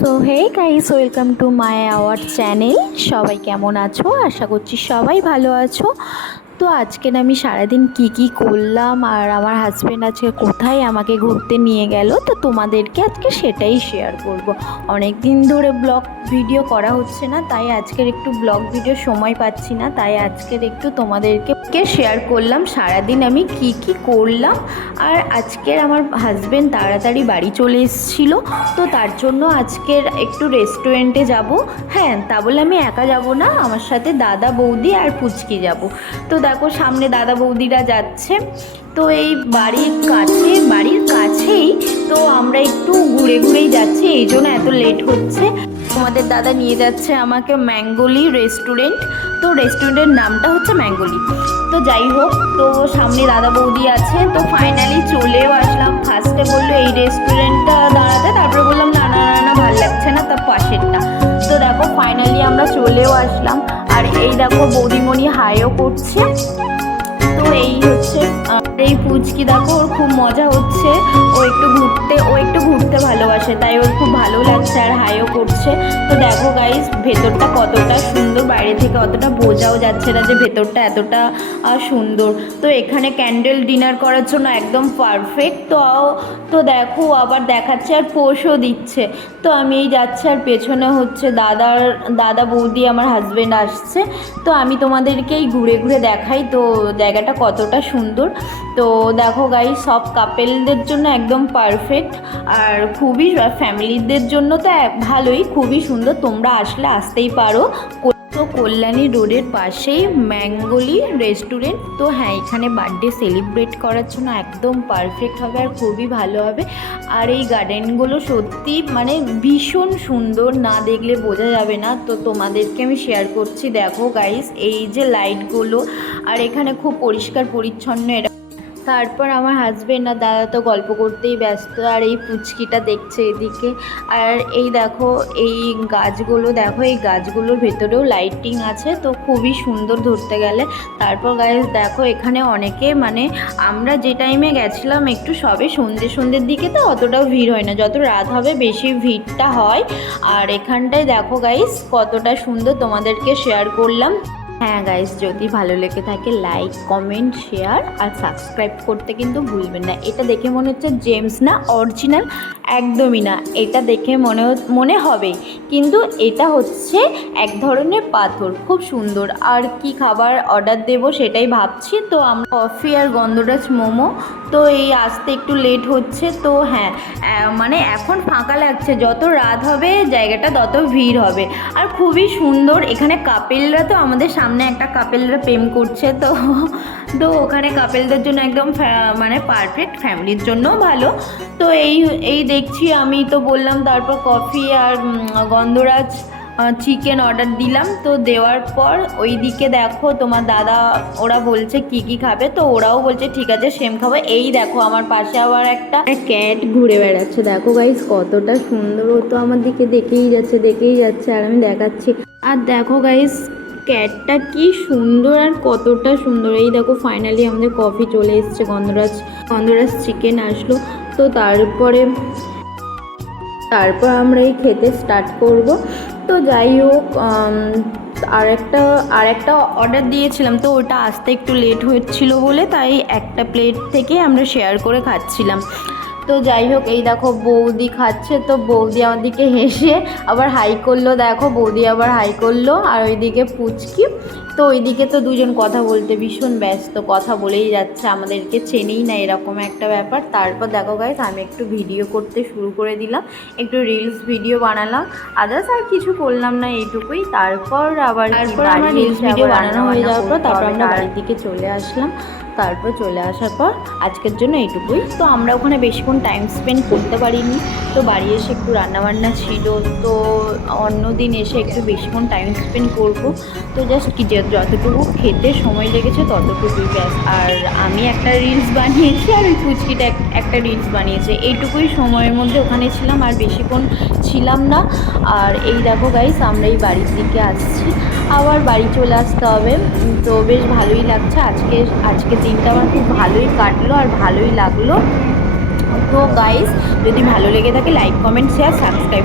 So hey guys, welcome to my our channel. সবাই কেমন আছো? আশা করছি সবাই ভালো আছো। তো আজকের আমি সারাদিন কি করলাম আর আমার হাজব্যান্ড আজকে কোথায় আমাকে ঘুরতে নিয়ে গেল, তো তোমাদেরকে আজকে সেটাই শেয়ার করব। অনেক দিন ধরে ব্লগ ভিডিও করা হচ্ছে না, তাই আজকের একটু ব্লগ ভিডিও সময় পাচ্ছি না, তাই আজকের একটু তোমাদেরকে শেয়ার করলাম সারাদিন আমি কি করলাম। আর আজকের আমার হাজব্যান্ড তাড়াতাড়ি বাড়ি চলে এসেছিলো, তো তার জন্য আজকের একটু রেস্টুরেন্টে যাব। হ্যাঁ, তা বলে আমি একা যাব না, আমার সাথে দাদা বৌদি আর পুচকি যাব। তো দেখো সামনে দাদা বৌদিরা যাচ্ছে, তো এই বাড়ির কাছেই তো আমরা একটু ঘুরেই যাচ্ছি, এই জন্য এত লেট হচ্ছে। তোমাদের দাদা নিয়ে যাচ্ছে আমাকে ম্যাঙ্গোলি রেস্টুরেন্ট, তো রেস্টুরেন্টের নামটা হচ্ছে ম্যাঙ্গোলি। তো যাই হোক, তো সামনে দাদা বৌদি আছে, তো ফাইনালি চলেও আসলাম। ফার্স্টে বললো এই রেস্টুরেন্টটা দাঁড়াতে, তারপরে বললাম না না না না ভালো লাগছে না, তার পাশেরটা। তো দেখো ফাইনালি আমরা চলেও আসলাম, আর এই দেখো বৌদিমণি হাইও করছে। তো এই হচ্ছে এই পুচকি, দেখো ওর খুব মজা হচ্ছে, ও একটু ঘুরতে ভালোবাসে, তাই ওর খুব ভালো লাগছে আর হাইও করছে। তো দেখো গাইস ভেতরটা কতটা সুন্দর, বাইরে থেকে অতটা বোঝাও যাচ্ছে না যে ভেতরটা এতটা সুন্দর। তো এখানে ক্যান্ডেল ডিনার করার জন্য একদম পারফেক্ট। তো দেখো আবার দেখাচ্ছে আর পোষও দিচ্ছে। তো আমি এই যাচ্ছি আর পেছনে হচ্ছে দাদা বৌদি আমার হাজব্যান্ড আসছে। তো আমি তোমাদেরকেই ঘুরে দেখাই তো জায়গাটা কতটা সুন্দর। তো দেখো গাইস সব কাপেলদের জন্য একদম পারফেক্ট, আর খুবই ফ্যামিলিদের জন্য তো ভালোই, খুবই সুন্দর। তোমরা আসতেই পারো। তো কল্যাণী রোডের পাশেই ম্যাঙ্গোলি রেস্টুরেন্ট। তো হ্যাঁ, এখানে বার্থডে সেলিব্রেট করার জন্য একদম পারফেক্ট হবে আর খুবই ভালো হবে। আর এই গার্ডেনগুলো সত্যি মানে ভীষণ সুন্দর, না দেখলে বোঝা যাবে না। তো তোমাদেরকে আমি শেয়ার করছি, দেখো গাইস এই যে লাইটগুলো, আর এখানে খুব পরিষ্কার পরিচ্ছন্ন। তারপর আমার হাজব্যান্ড আর দাদা তো গল্প করতেই ব্যস্ত, আর এই পুচকিটা দেখছে এদিকে। আর এই দেখো এই গাছগুলোর ভেতরেও লাইটিং আছে, তো খুবই সুন্দর ধরতে গেলে। তারপর গাইস দেখো এখানে অনেকে মানে আমরা যে টাইমে গেছিলাম একটু সবে সন্ধ্যের দিকে, তো অতটাও ভিড় হয় না, যত রাত হবে বেশি ভিড়টা হয়। আর এখানটায় দেখো গাইস কতটা সুন্দর, তোমাদেরকে শেয়ার করলাম। হ্যাঁ গাইস, যদি ভালো লেগে থাকে লাইক কমেন্ট শেয়ার আর সাবস্ক্রাইব করতে কিন্তু ভুলবেন না। এটা দেখে মনে হচ্ছে জেমস না, অরিজিনাল একদমই না, এটা দেখে মনে হবে, কিন্তু এটা হচ্ছে এক ধরনের পাথর, খুব সুন্দর। আর কি খাবার অর্ডার দেব সেটাই ভাবছি। তো আমরা কফি আর গন্ধরাজ মোমো, তো এই আসতে একটু লেট হচ্ছে। তো হ্যাঁ মানে এখন ফাঁকা লাগছে, যত রাত হবে জায়গাটা তত ভিড় হবে। আর খুবই সুন্দর এখানে কাপেলরা, তো আমাদের সামনে একটা কাপেলরা প্রেম করছে, তো ওখানে কাপেলদের জন্য একদম মানে পারফেক্ট, ফ্যামিলির জন্যও ভালো। তো এই দেখছি আমি, তো বললাম তারপর কফি আর গন্ধরাজ চিকেন অর্ডার দিলাম। তো দেওয়ার পর ওইদিকে দেখো তোমার দাদা ওরা বলছে কি খাবে, তো ওরাও বলছে ঠিক আছে সেম খাবো। এই দেখো আমার পাশে আবার একটা ক্যাট ঘুরে বেড়াচ্ছে, দেখো গাইস কতটা সুন্দর, ও তো আমার দিকে দেখেই যাচ্ছে আর আমি দেখাচ্ছি। আর দেখো গাইস ক্যাটটা কি সুন্দর আর কতটা সুন্দর। এই দেখো ফাইনালি আমাদের কফি চলে এসছে, গন্ধরাজ চিকেন আসলো। তো তারপর আমরা এই খেতে স্টার্ট করব। তো যাই হোক আর একটা অর্ডার দিয়েছিলাম, তো ওটা আসতে একটু লেট হচ্ছিল বলে তাই একটা প্লেট থেকে আমরা শেয়ার করে খাচ্ছিলাম। তো যাই হোক এই দেখো বৌদি খাচ্ছে, তো বৌদি আমার দিকে হেসে আবার হাই করলো, দেখো বৌদি আবার হাই করলো। আর ওইদিকে পুচকি, তো ওইদিকে তো দুজন কথা বলতে ভীষণ ব্যস্ত, কথা বলেই যাচ্ছে, আমাদেরকে চেনেই না এরকম একটা ব্যাপার। তারপর দেখো গাইস আমি একটু ভিডিও করতে শুরু করে দিলাম, একটু রিলস ভিডিও বানালাম, আদার্স আর কিছু করলাম না, এইটুকুই। তারপর আমার রিলস ভিডিও বানানো হয়ে যাওয়ার পর তারপর আমরা বাড়ির দিকে চলে আসলাম। তারপর চলে আসার পর আজকের জন্য এইটুকুই। তো আমরা ওখানে বেশিক্ষণ টাইম স্পেন্ড করতে পারিনি, তো বাড়ি এসে একটু রান্নাবান্না ছিল, তো অন্য দিন এসে একটু বেশিক্ষণ টাইম স্পেন্ড করব। তো জাস্ট কি যতটুকু খেতে সময় লেগেছে ততটুকুই ব্যাস। আর আমি একটা রিলস বানিয়েছি আর ওই পুচকিটা একটা রিলস বানিয়েছে, এইটুকুই সময়ের মধ্যে ওখানে ছিলাম, আর বেশিক্ষণ ছিলাম না। আর এই দেখো গাইস আমরা এই বাড়ির দিকে আসছি, আবার বাড়ি চলে আসতে হবে। তো বেশ ভালোই লাগছে, আজকের দিনটা আমার খুব ভালোই কাটলো আর ভালোই লাগলো। তো গাইস যদি ভালো লেগে থাকে লাইক কমেন্ট শেয়ার সাবস্ক্রাইব।